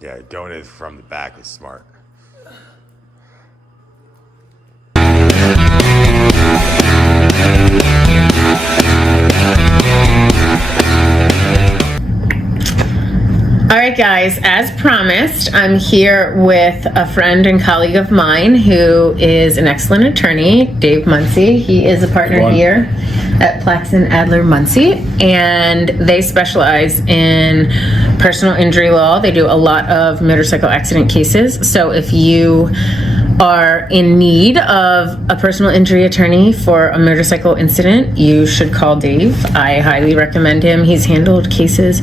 Yeah, going in from the back is smart. All right, guys, as promised, I'm here with a friend and colleague of mine who is an excellent attorney, Dave Muncie. He is a partner here at Plaxton Adler Muncie, and they specialize in personal injury law. They do a lot of motorcycle accident cases. So if you are in need of a personal injury attorney for a motorcycle incident, you should call Dave. I highly recommend him. He's handled cases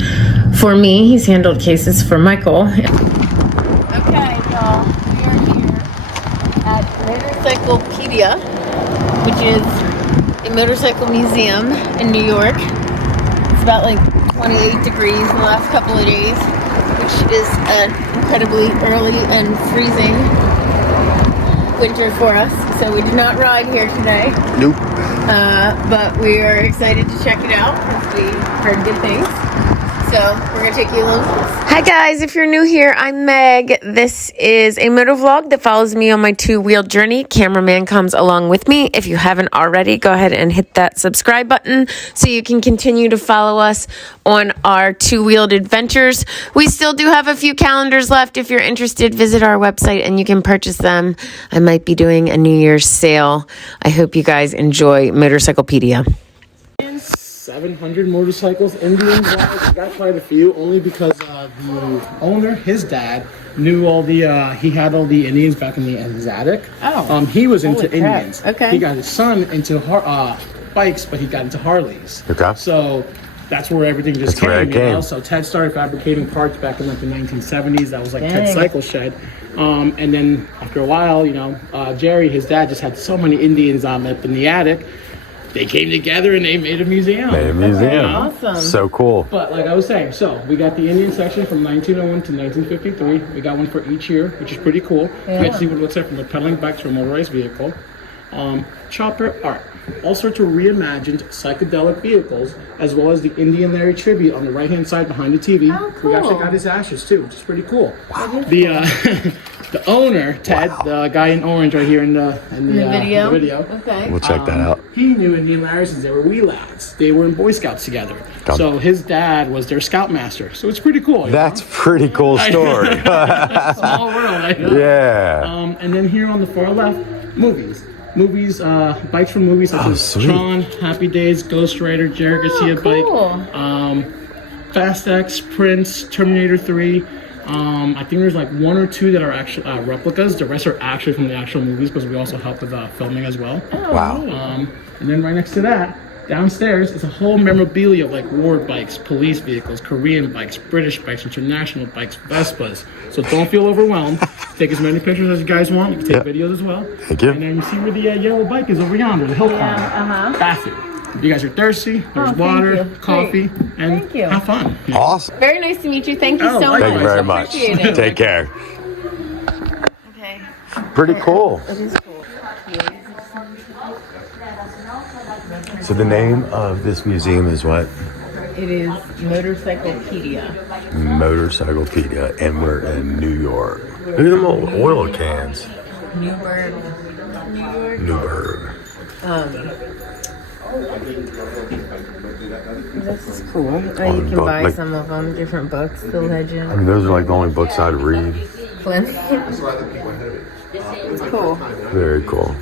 for me. He's handled cases for Michael. Okay, y'all, we are here at Motorcyclepedia, which is a motorcycle museum in New York. It's about like 28 degrees the last couple of days, which is an incredibly early and freezing winter for us, so we did not ride here today. Nope. But we are excited to check it out because we heard good things. So we're gonna take you along. Hi guys, if you're new here, I'm Meg. This is a moto vlog that follows me on my two-wheel journey. Cameraman comes along with me. If you haven't already, go ahead and hit that subscribe button so you can continue to follow us on our two-wheeled adventures. We still do have a few calendars left. If you're interested, visit our website and you can purchase them. I might be doing a New Year's sale. I hope you guys enjoy Motorcyclepedia. 700 motorcycles, Indian wise, we got quite a few, only because the owner, his dad, knew all the, he had all the Indians back in his attic. Oh. He was into Indians. Okay. He got his son into bikes, but he got into Harleys. Okay. So that's where everything just came, you know? So Ted started fabricating parts back in like the 1970s. That was like Ted's cycle shed. And then after a while, you know, Jerry, his dad, just had so many Indians up in the attic. They came together and they made a museum. Awesome. So cool. But like I was saying, so we got the Indian section from 1901 to 1953. We got one for each year, which is pretty cool. Yeah. You get to see what it looks like from a pedaling bike to a motorized vehicle. Chopper art. All sorts of reimagined psychedelic vehicles, as well as the Indian Larry tribute on the right-hand side behind the TV. Oh, cool. We actually got his ashes too, which is pretty cool. Wow. The the owner, Ted, the guy in orange right here in the video. Okay. We'll check that out. He knew Indian Larry since they were wee lads. They were in Boy Scouts together. So his dad was their scoutmaster. So it's pretty cool. That's pretty cool story. Small world, I know. Yeah. And then here on the far left, movies. Bikes from movies such as sweet. Tron, Happy Days, Ghost Rider, Jerry Garcia bike, Fast X, Prince, Terminator 3. I think there's like one or two that are actually replicas. The rest are actually from the actual movies because we also help with filming as well. Wow. And then right next to that, downstairs, is a whole memorabilia of like war bikes, police vehicles, Korean bikes, British bikes, international bikes, Vespas. So don't feel overwhelmed. Take as many pictures as you guys want. You can take videos as well. Thank you. And then you see where the yellow bike is over yonder, the hill climber. Bathroom. If you guys are thirsty, there's water, coffee, and have fun. Awesome. Very nice to meet you. Thank you so much. Thank you very much. Appreciate it. Take care. Okay. Pretty cool. It is cool. So the name of this museum is what? It is Motorcyclepedia. Motorcyclepedia, and we're in New York. Look at them old oil cans. Newburgh. Newburgh. This is cool. You can buy some of them, different books, The Legend. I mean, those are like the only books I'd read. It's cool. Very cool.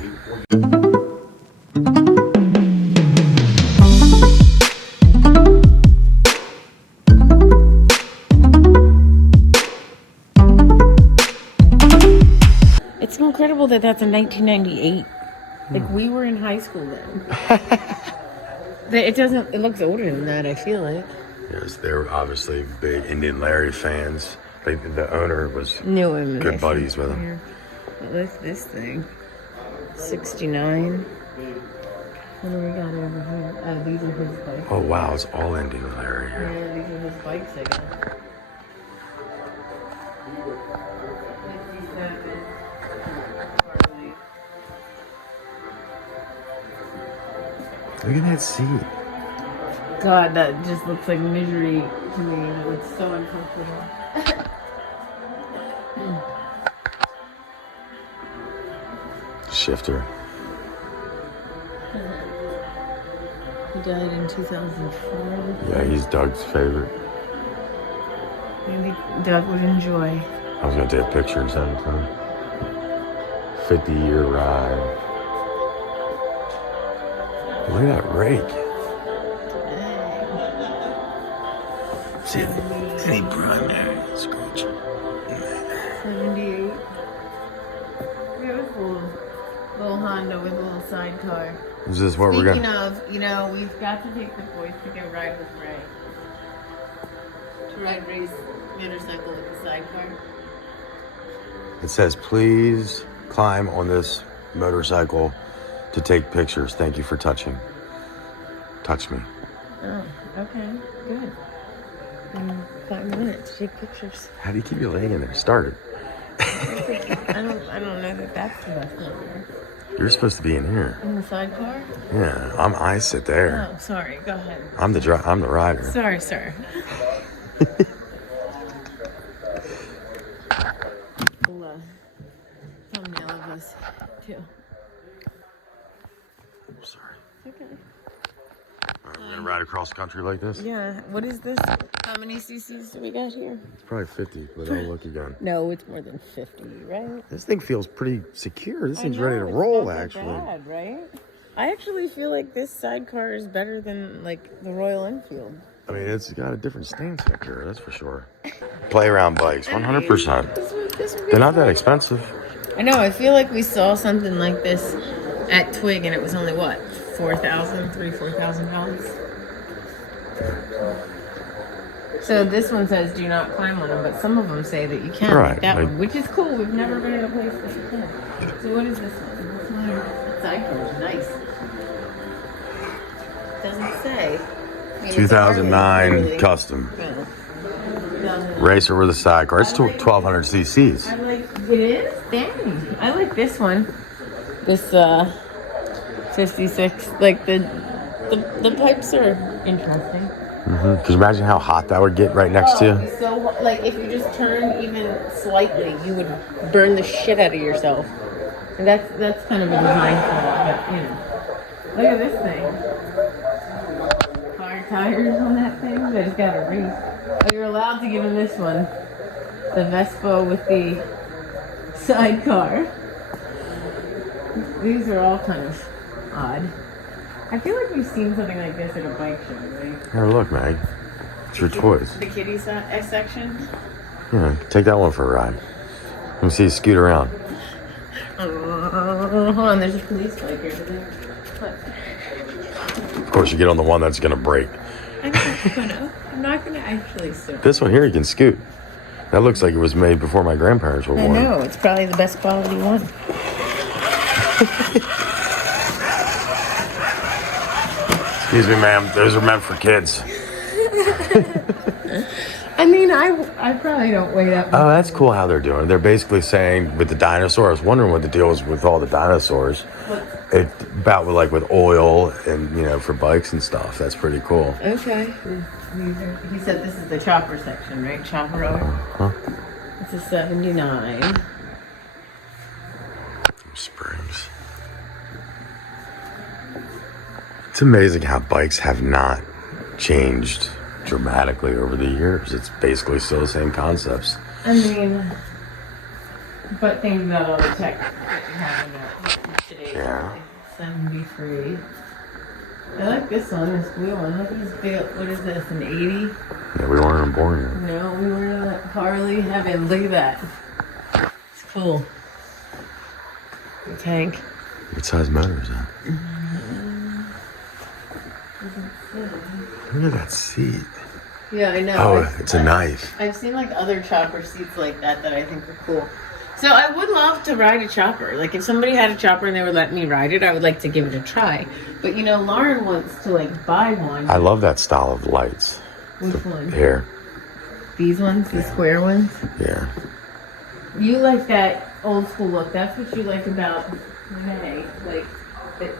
It's incredible that that's in 1998. Like, we were in high school then. It looks older than that, I feel like. Yes, they were obviously big Indian Larry fans. The owner was good buddies with him. What's this thing? 69. What do we got over here? Oh, these are his bikes. Oh, wow, it's all Indian Larry here. Yeah, these are his bikes, I guess. Look at that seat. God, that just looks like misery to me. It's so uncomfortable. shifter. He died in 2004. Yeah, he's Doug's favorite. Maybe Doug would enjoy. I was gonna take a picture and send it to him. 50-year ride. Look at that rake. See any primary scratch? 78. Look at this little Honda with a little sidecar. Is this what we're Speaking gonna? of, we've got to take the boys to go ride with Ray. To ride Ray's motorcycle with the sidecar. It says, please climb on this motorcycle to take pictures. Thank you for touching. Touch me. Oh, okay, good. 5 minutes to take pictures. How do you keep your leg in there? Start it. I don't know that that's the best number. You're supposed to be in here. In the sidecar? Yeah, I sit there. Oh, sorry. Go ahead. I'm the rider. Sorry, sir. We'll thumbnail of us too. I'm sorry. Okay. We're gonna ride across the country like this? Yeah. What is this? How many cc's do we got here? It's probably 50, but I'll look again. No, it's more than 50, right? This thing feels pretty secure. This thing's ready to It's roll, not that actually. bad, right? I actually feel like this sidecar is better than like the Royal Enfield. I mean, it's got a different stance up here, that's for sure. Playground bikes, 100%. This would be They're not that fun. expensive. I know. I feel like we saw something like this at Twig, and it was only what, $4,000. So this one says do not climb on them, but some of them say that you can. Right, Like that like- one, which is cool. We've never been in a place that you can. So what is this one? This one, that sidecar is nice. Doesn't say. I mean, it's a Harley, 2009 clearly. custom. Well, Racer with a sidecar. It's 1,200 cc's. I like it is. Dang, I like this one. This 56. Like the pipes are interesting. Could you imagine how hot that would get right next to you? So like if you just turn even slightly, you would burn the shit out of yourself. And that's kind of a design flaw, but look at this thing. Fire tires on that thing. They just got a reef. Oh, you're allowed to give him this one. The Vespa with the sidecar. These are all kind of odd. I feel like we've seen something like this at a bike show, right? Here, look, Meg. It's your toys. The kiddie section. Yeah, take that one for a ride. Let me see you scoot around. Hold on, there's a police bike here today. Of course, you get on the one that's going to break. I'm not gonna actually sit. This one here, you can scoot. That looks like it was made before my grandparents were I born. know, it's probably the best quality one. Excuse me, ma'am. Those are meant for kids. I mean, I probably don't weigh that much. Oh, that's cool how they're doing it. They're basically saying with the dinosaur. I was wondering what the deal was with all the dinosaurs. It about with oil and for bikes and stuff. That's pretty cool. Okay. He said this is the chopper section, right? Chopper over. It's a 79. Springs. It's amazing how bikes have not changed dramatically over the years. It's basically still the same concepts. I mean, but think about all the tech that you have in today. Yeah. 73. I like this one, this blue one. Look at this big, what is this, an 80? Yeah, we weren't born yet. No, we were in Harley heaven. Look at that. It's cool. The tank. What size motor is that? Look at that seat. Yeah, I know. Oh, it's a knife. I've seen other chopper seats like that I think are cool. So I would love to ride a chopper. Like if somebody had a chopper and they would let me ride it, I would like to give it a try. But Lauren wants to buy one. I love that style of lights. Which one? Here. These ones, the square ones. Yeah. You like that old school look. That's what you like about Meg. Like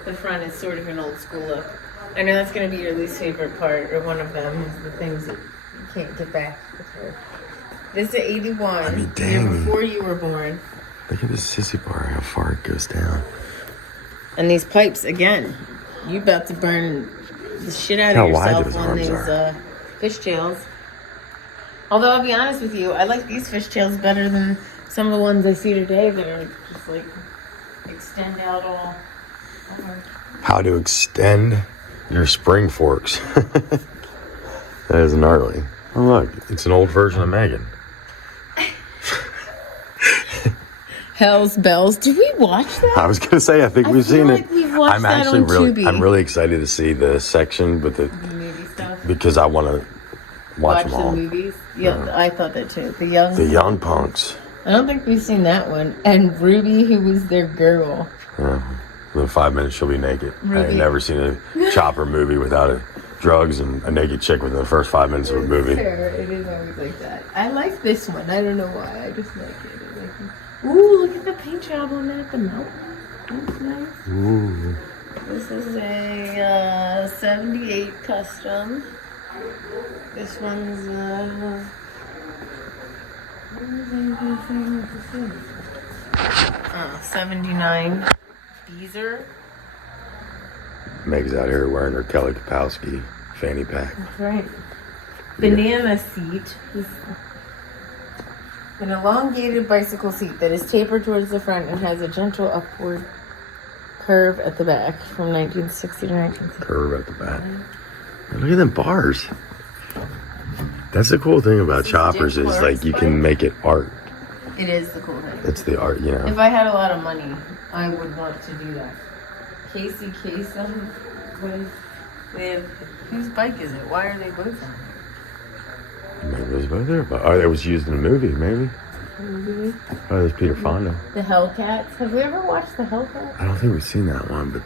the front is sort of an old school look. I know that's going to be your least favorite part, or one of them, is the things that you can't get back with her. This is 81. I mean, Year dang. before you were born. Look at this sissy bar, how far it goes down. And these pipes, again, you about to burn the shit out How of wide yourself those on arms these are. fishtails. Although I'll be honest with you, I like these fishtails better than some of the ones I see today that are just like extend out all over. How to extend your spring forks. That is gnarly. Oh look, it's an old version of Megan. Hell's Bells. Did we watch that? I was gonna say, I think we've feel seen like it. we've watched I'm that actually on really, Tubi. I'm really excited to see the section with the Movie stuff. because I want to watch them The all. movies. Yeah, I thought that too. The young punks. I don't think we've seen that one. And Ruby, who was their girl. Yeah. Within 5 minutes, she'll be naked. I Ruby. ain't never seen a Chopper movie without drugs and a naked chick within the first 5 minutes of a movie. Fair. It is always like that. I like this one. I don't know why. I just like it. Ooh, look at the paint job on that. The mount. That's nice. Ooh. This is a 78 custom. This one's oh, 79 Beezer. Meg's out here wearing her Kelly Kapowski fanny pack. That's right. Banana seat. An elongated bicycle seat that is tapered towards the front and has a gentle upward curve at the back from 1960 to 1960. Curve at the back. And look at them bars. That's the cool thing about choppers is like you can make it art. It is the cool thing. It's the art, you know. If I had a lot of money, I would want to do that. Casey Kasem, whose bike is it? Why are they both on? Maybe it was both there, but it was used in a movie, maybe. Maybe. Oh, there's Peter Fonda. The Hellcats. Have we ever watched the Hellcats? I don't think we've seen that one, but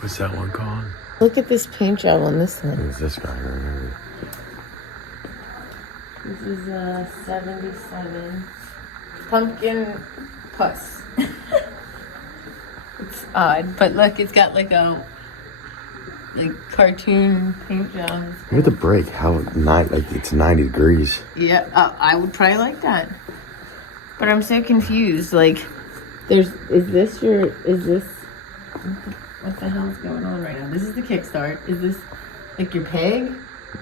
what's that one called? Look at this paint job on this thing. Who's this guy right here? This is a 77 pumpkin puss. It's odd, but look, it's got like a cartoon paint job. Look at the brake. How it's 90 degrees. Yeah, I would probably like that. But I'm so confused. Like, is this what the hell's going on right now? This is the kickstart. Is this like your peg?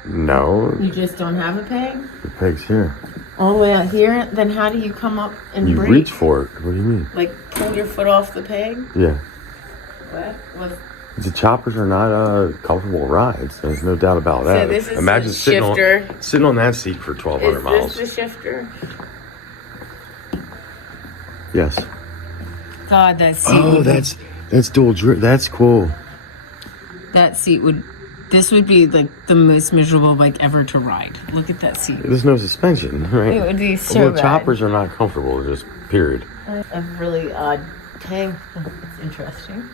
No, You just don't have a peg? the peg's here. All the way out here? Then how do you come up and You brake? reach for it. What do you mean? Like, pull your foot off the peg? Yeah. What? The choppers are not comfortable rides. There's no doubt about that. this is Imagine the sitting shifter. sitting on that seat for 1,200 miles. Is this the shifter? Yes. God, that seat. Oh, that's dual drip. That's cool. That seat this would be like the most miserable bike ever to ride. Look at that seat. There's no suspension, right? It would be so Well, bad. choppers are not comfortable, just period. A really odd peg. It's interesting.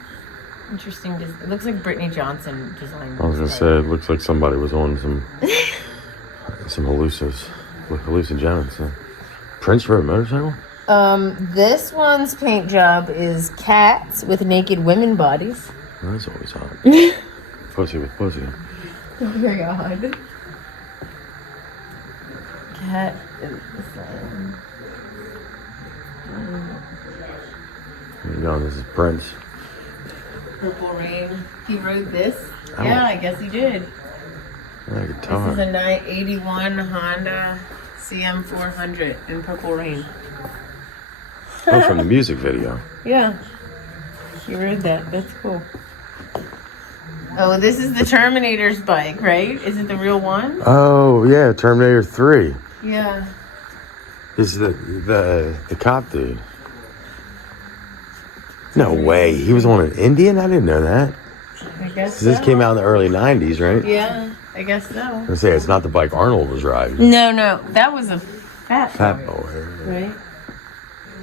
It looks like Brittany Johnson designed. I was gonna this say, it looks like somebody was on some hallucinogens. So. Prince rode a motorcycle? This one's paint job is cats with naked women bodies. Well, that's always hot. Pussy with pussy. Very odd. Cat is There you go, this is Prince. Purple Rain. He rode this? Oh. Yeah, I guess he did. Yeah, This guitar. is a 981 Honda CM400 in Purple Rain. Oh, from the music video. Yeah. He rode that. That's cool. Oh, this is the Terminator's bike, right? Is it the real one? Oh, yeah, Terminator 3. Yeah. This is the cop dude. No way. He was on an Indian? I didn't know that. I guess This so. came out in the early 90s, right? Yeah, I guess so. I say it's not the bike Arnold was riding. No. That was a fat boy. boy. Right?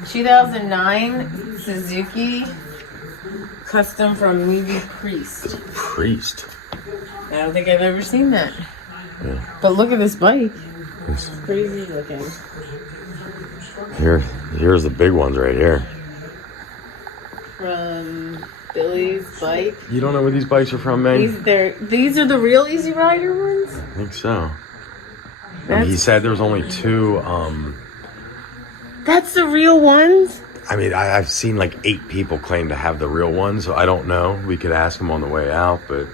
2009 Suzuki custom from movie Priest. Priest. I don't think I've ever seen that. Yeah. But look at this bike. It's- It's crazy looking. Here's the big ones right here. From Billy's bike. You don't know where these bikes are from, man? These are the real Easy Rider ones? I think so. He said there was only two. That's the real ones? I mean, I've seen like 8 people claim to have the real one, so I don't know. We could ask them on the way out, but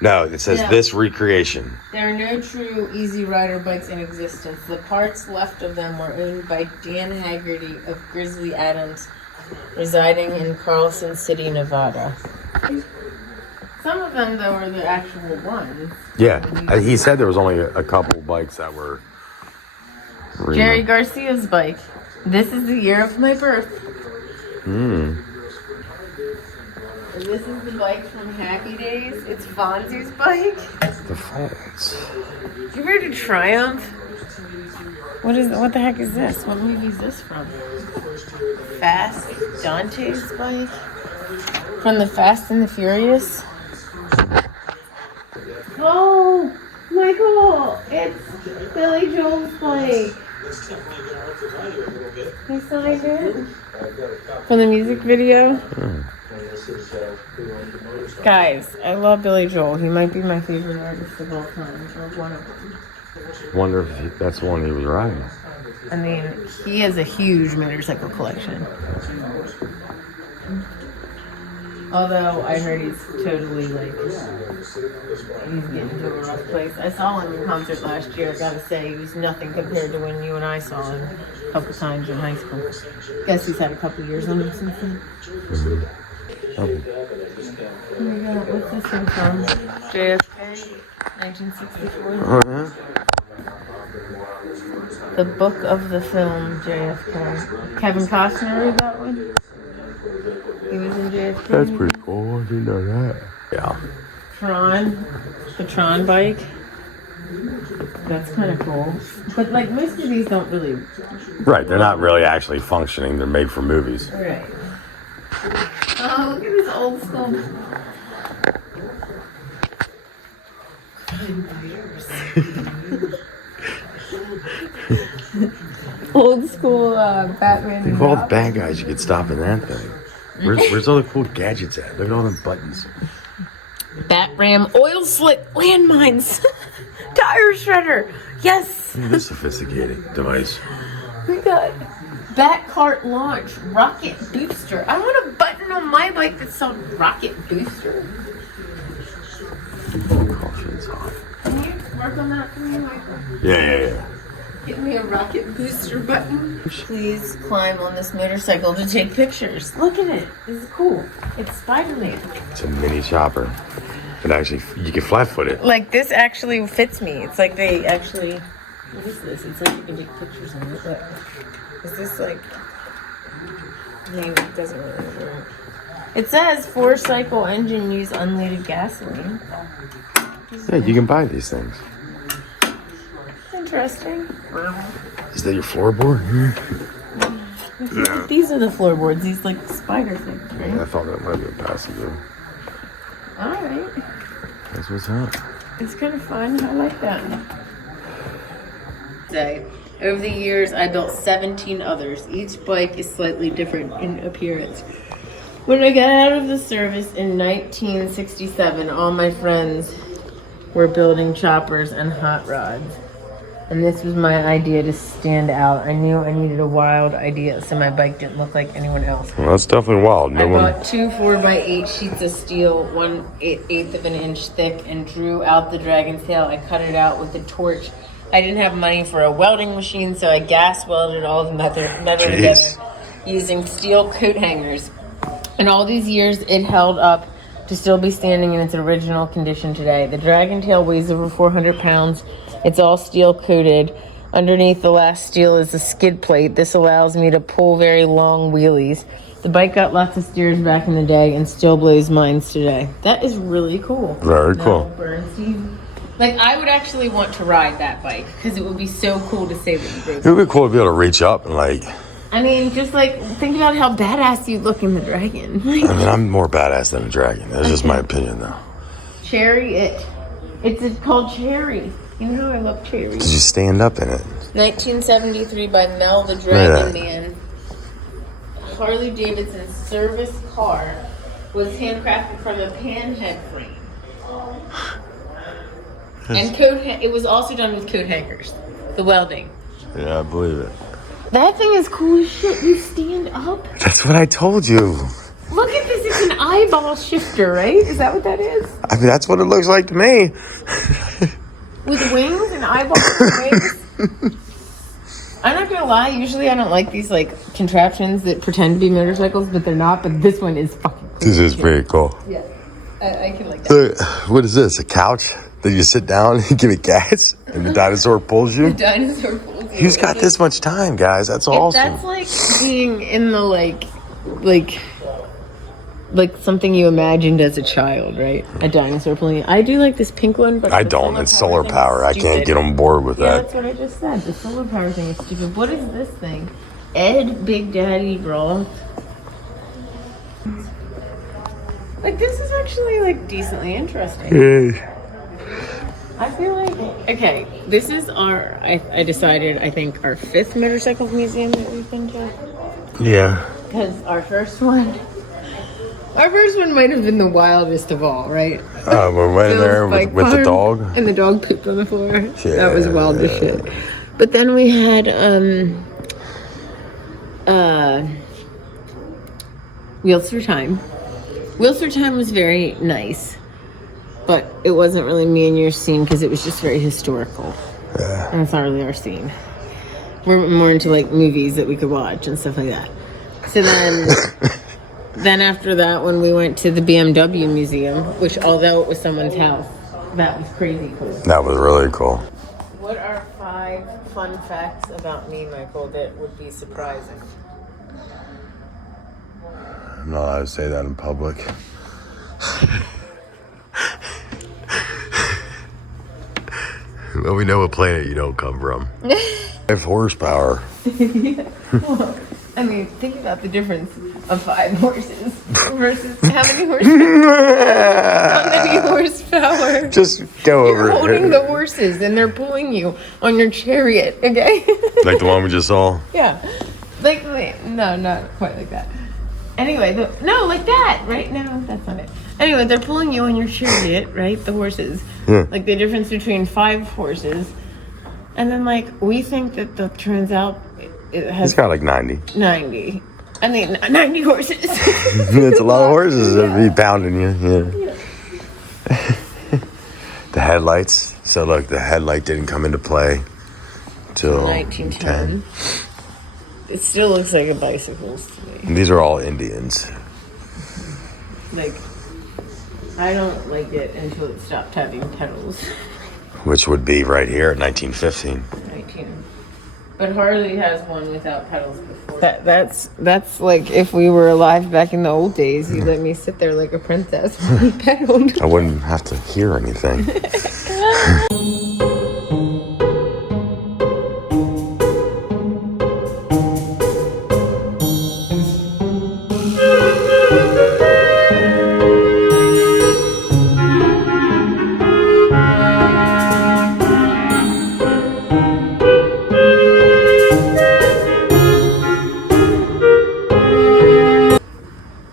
no, it says this recreation. There are no true Easy Rider bikes in existence. The parts left of them were owned by Dan Haggerty of Grizzly Adams, residing in Carlson City, Nevada. Some of them, though, are the actual ones. Yeah, he said there was only a couple bikes that were... Jerry Garcia's bike. This is the year of my birth. And this is the bike from Happy Days. It's Fonzie's bike. The Fonz. You ever heard of Triumph? What the heck is this? What movie is this from? Fast Dante's bike? From the Fast and the Furious? Oh, Michael! It's Billy Joel's bike. He signed it from the music video. Guys, I love Billy Joel. He might be my favorite artist of all time, or one of them. Wonder if that's the one he was riding. I mean, he has a huge motorcycle collection. Although I heard he's totally like, he's getting to a rough place. I saw him in concert last year. I gotta say, he was nothing compared to when you and I saw him a couple times in high school. Guess he's had a couple years on him since then. Oh my god, what's this one from? JFK, 1964. Oh, yeah? The book of the film, JFK. Kevin Costner read that one? He was in JFK. That's pretty cool. I didn't know that. Yeah. The Tron bike. That's kind of cool. But like most of these don't really. Right, they're not really actually functioning. They're made for movies. Right. Oh, look at this old school. Old school Batman. Think of all the bad guys you could stop in that thing. Where's all the cool gadgets at? Look at all them buttons. Bat ram, oil slick, landmines, tire shredder. Yes. Look at this sophisticated device. We got bat cart launch, rocket booster. I want a button on my bike that says rocket booster. Caution's off. Can you work on that for me, Michael? Yeah. Give me a rocket booster button. Please climb on this motorcycle to take pictures. Look at it. This is cool. It's Spider-Man. It's a mini chopper. It actually, you can flat foot it. Like, this actually fits me. It's like they actually... What is this? It's like you can take pictures on it. But is this like... Maybe it doesn't really work. It says 4-cycle engine use unleaded gasoline. Yeah, you can buy these things. Interesting. Is that your floorboard? No. These are the floorboards. These like spider things, right? Yeah, I thought that might be a passenger. Alright. That's what's up. It's kind of fun. I like that. Over the years, I built 17 others. Each bike is slightly different in appearance. When I got out of the service in 1967, all my friends were building choppers and hot rods. And this was my idea to stand out. I knew I needed a wild idea so my bike didn't look like anyone else. Well, that's definitely wild. I bought 2 4x8 sheets of steel, 1/8 of an inch thick, and drew out the dragon's tail. I cut it out with a torch. I didn't have money for a welding machine, so I gas welded all the metal together using steel coat hangers. In all these years, it held up to still be standing in its original condition today. The dragon tail weighs over 400 pounds. It's all steel coated. Underneath the last steel is a skid plate. This allows me to pull very long wheelies. The bike got lots of steers back in the day and still blows minds today. That is really cool. Very cool. Bernstein. Like, I would actually want to ride that bike because it would be so cool to say that you rode. It would be cool to be able to reach up and like... I mean, just like, think about how badass you look in the dragon. I mean, I'm more badass than a dragon. That's just my opinion, though. Cherry it. It's called Cherry. You know how I love Cherry. Did you stand up in it? 1973 by Mel the Dragon Man. Harley Davidson's service car was handcrafted from a panhead frame. And it was also done with coat hangers. The welding. Yeah, I believe it. That thing is cool as shit. You stand up. That's what I told you. Look at this. It's an eyeball shifter, right? Is that what that is? I mean, that's what it looks like to me. With wings and eyeballs and wings? I'm not gonna lie, usually I don't like these like contraptions that pretend to be motorcycles, but they're not, but this one is fucking cool. This is pretty cool. Yeah, I can like that. So, what is this, a couch that you sit down and give it gas and the dinosaur pulls you? The dinosaur pulls you. Who's got this much time, guys? That's awesome. That's like being in the like something you imagined as a child, right? A dinosaur pulling you. I do like this pink one, but I don't. It's solar power. I can't get on board with Yeah, that. that's what I just said. The solar power thing is stupid. What is this thing? Ed Big Daddy Roll. Like, this is actually like decently interesting. I feel like, okay, this is I decided, I think, our 5th motorcycle museum that we've been to. Yeah. Because our first one might have been the wildest of all, right? We went in there with the dog. And the dog pooped on the floor. Yeah, that was wild as shit. But then we had Wheels Through Time. Wheels Through Time was very nice, but it wasn't really me and your scene because it was just very historical. Yeah. And it's not really our scene. We're more into like movies that we could watch and stuff like that. So then after that, when we went to the BMW museum, which although it was someone's house, that was crazy cool. That was really cool. What are 5 fun facts about me, Michael, that would be surprising? I'm not allowed to say that in public. Well, we know what planet you don't come from. 5 horsepower. Well, I mean, think about the difference of 5 horses versus how many horsepower? How many horsepower? Just go over You're holding it. the horses and they're pulling you on your chariot, okay? Like the one we just saw? Yeah. Like, no, not quite like that. Anyway, no, like that, right? No, that's not it. Anyway, they're pulling you on your chariot, right? The horses. Yeah. Like the difference between 5 horses. And then, like, we think that turns out it has It's got like 90. 90. I mean, 90 horses. It's a lot of horses that be pounding you. Yeah. The headlights. So look, the headlight didn't come into play till 1910. It still looks like a bicycle to me. These are all Indians. Like, I don't like it until it stopped having pedals. Which would be right here at 1915. 19. But Harley has one without pedals before. That's like if we were alive back in the old days, you'd let me sit there like a princess while we pedaled. I wouldn't have to hear anything.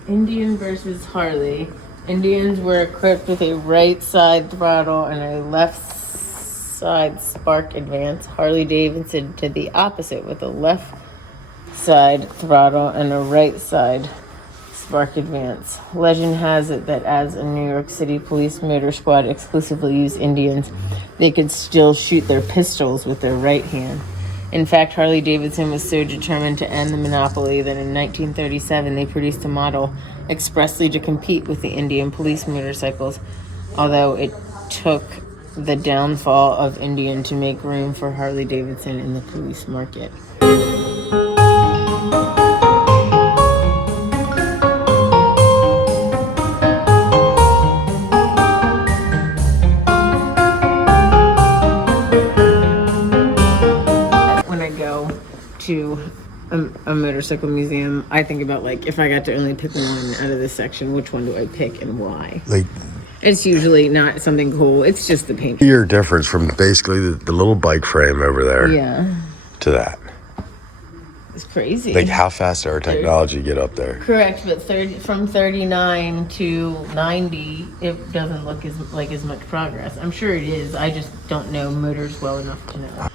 Indian versus Harley. Indians were equipped with a right side throttle and a left side spark advance. Harley Davidson did the opposite with a left side throttle and a right side spark advance. Legend has it that as a New York City police motor squad exclusively used Indians, they could still shoot their pistols with their right hand. In fact, Harley Davidson was so determined to end the monopoly that in 1937 they produced a model expressly to compete with the Indian police motorcycles, although it took the downfall of Indian to make room for Harley Davidson in the police market. To a motorcycle museum, I think about like if I got to only pick one out of this section, which one do I pick and why? Like, it's usually not something cool. It's just the paint. your difference from basically the little bike frame over there to that. It's crazy. Like how fast did our technology get up there? Correct, but from 39 to 90, it doesn't look as much progress. I'm sure it is. I just don't know motors well enough to know.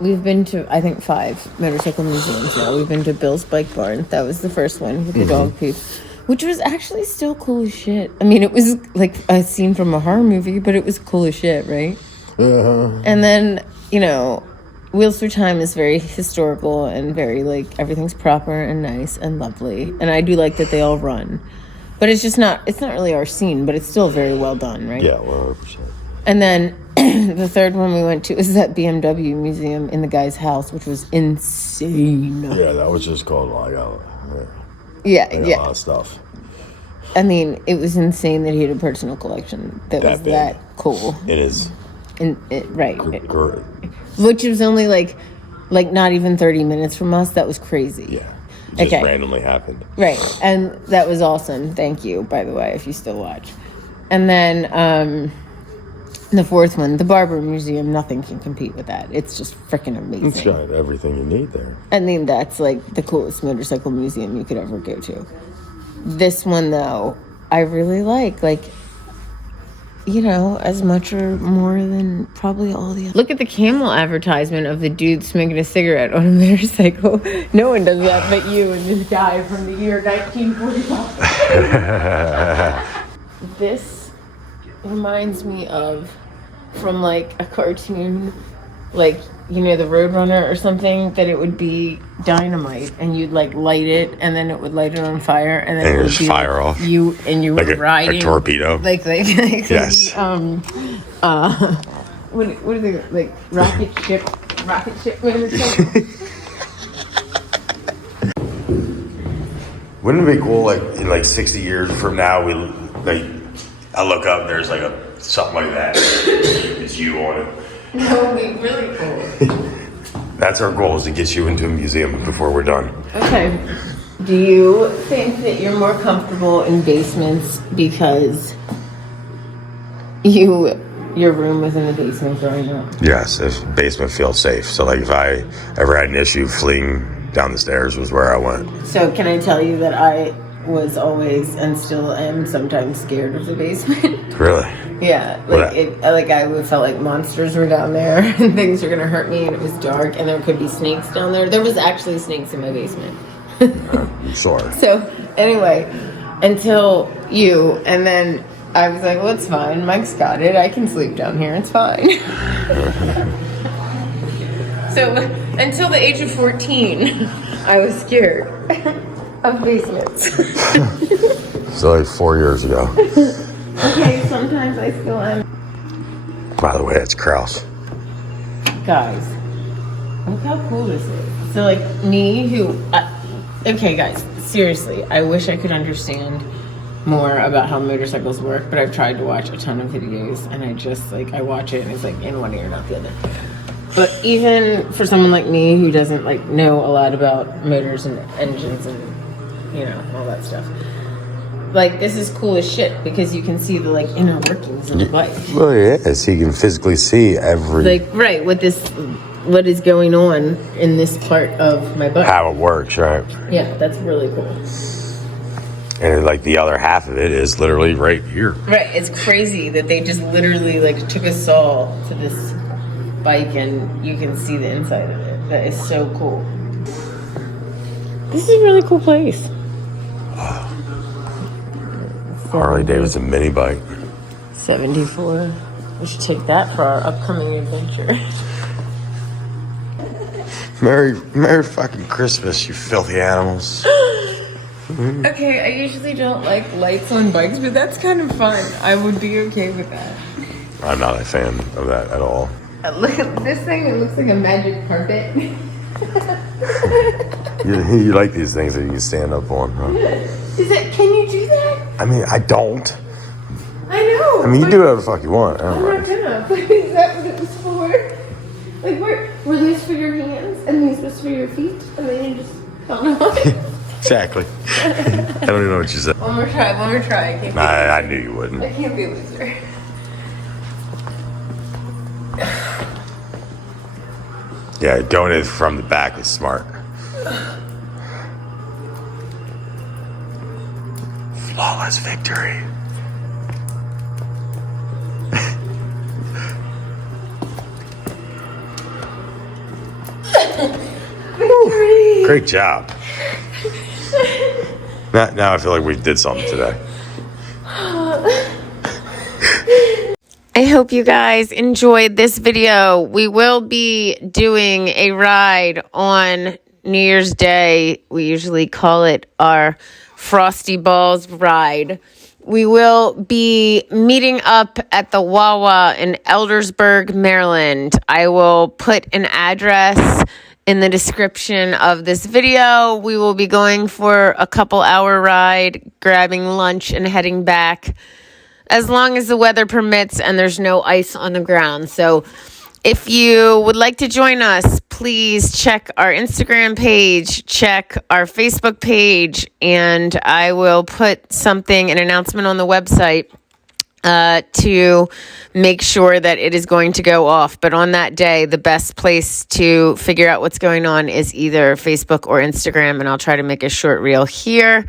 We've been to, I think, 5 motorcycle museums now. We've been to Bill's Bike Barn. That was the first one with the dog poop, which was actually still cool as shit. I mean, it was like a scene from a horror movie, but it was cool as shit, right? And then, you know, Wheels Through Time is very historical and very, like, everything's proper and nice and lovely. And I do like that they all run. But it's not really our scene, but it's still very well done, right? Yeah, 100%. And then the third one we went to was that BMW museum in the guy's house, which was insane. Yeah, that was just called, like, a lot of stuff. I mean, it was insane that he had a personal collection that was big. that cool. It is. Right. Great. Which was only like not even 30 minutes from us. That was crazy. Yeah. Just randomly happened. Right. And that was awesome. Thank you, by the way, if you still watch. And then the fourth one, the Barber Museum, nothing can compete with that. It's just freaking amazing. It's got everything you need there. I mean, that's like the coolest motorcycle museum you could ever go to. This one, though, I really like, you know, as much or more than probably all the other. Look at the Camel advertisement of the dude smoking a cigarette on a motorcycle. No one does that but you and this guy from the year 1945. This reminds me of, from like a cartoon, like, you know, the Roadrunner or something, that it would be dynamite and you'd like light it and then it would light it on fire and then it would just be fire off. You like were riding a torpedo. like yes. What are they, like rocket ship motorcycle? Wouldn't it be cool, like in like 60 years from now, I look up and there's like something like that. It's you on it. That would be really cool. That's our goal, is to get you into a museum before we're done. Okay. Do you think that you're more comfortable in basements because your room was in the basement growing up? Yes, if basement feels safe. So like if I ever had an issue, fleeing down the stairs was where I went. So can I tell you that I was always and still am sometimes scared of the basement? Really? Yeah, I would felt like monsters were down there and things were gonna hurt me, and it was dark and there could be snakes down there. There was actually snakes in my basement. Sure. So anyway, until you, and then I was like, well, it's fine. Mike's got it. I can sleep down here. It's fine. So until the age of 14, I was scared of basements. So like 4 years ago. Okay, sometimes I still am. By the way, it's Kraus. Guys, look how cool this is. So like me, okay guys, seriously, I wish I could understand more about how motorcycles work, but I've tried to watch a ton of videos and I just I watch it and it's like in one ear, not the other. But even for someone like me who doesn't know a lot about motors and engines and, you know, all that stuff, this is cool as shit because you can see the inner workings of the bike. Well, yes, you can physically see every right, what is going on in this part of my bike. how it works, right? Yeah, that's really cool. And the other half of it is literally right here. Right, it's crazy that they just literally took a saw to this bike and you can see the inside of it. That is so cool. This is a really cool place. Harley Davidson mini bike. 74. We should take that for our upcoming adventure. Merry fucking Christmas, you filthy animals. Okay, I usually don't like lights on bikes, but that's kind of fun. I would be okay with that. I'm not a fan of that at all. Look at this thing, it looks like a magic carpet. You like these things that you can stand up on, huh? Can you do that? I mean, I don't. I know. I mean, you do whatever the fuck you want. I'm not gonna, but is that what it was for? Were these for your hands and these was for your feet? And then you just don't know. Exactly. I don't even know what you said. One more try. I knew you wouldn't. I can't be a loser. Yeah, going in from the back is smart. Flawless victory. Great job. Now I feel like we did something today. I hope you guys enjoyed this video. We will be doing a ride on New Year's Day. We usually call it our Frosty Balls ride. We will be meeting up at the Wawa in Eldersburg, Maryland. I will put an address in the description of this video. We will be going for a couple-hour ride, grabbing lunch and heading back, as long as the weather permits and there's no ice on the ground. So if you would like to join us, please check our Instagram page, check our Facebook page, and I will put an announcement on the website to make sure that it is going to go off. But on that day, the best place to figure out what's going on is either Facebook or Instagram, and I'll try to make a short reel here.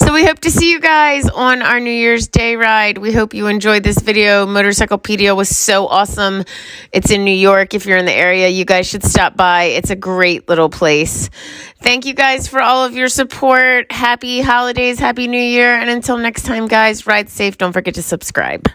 So we hope to see you guys on our New Year's Day ride. We hope you enjoyed this video. Motorcyclepedia was so awesome. It's in New York. If you're in the area, you guys should stop by. It's a great little place. Thank you guys for all of your support. Happy holidays, happy New Year, and until next time, guys, ride safe. Don't forget to subscribe.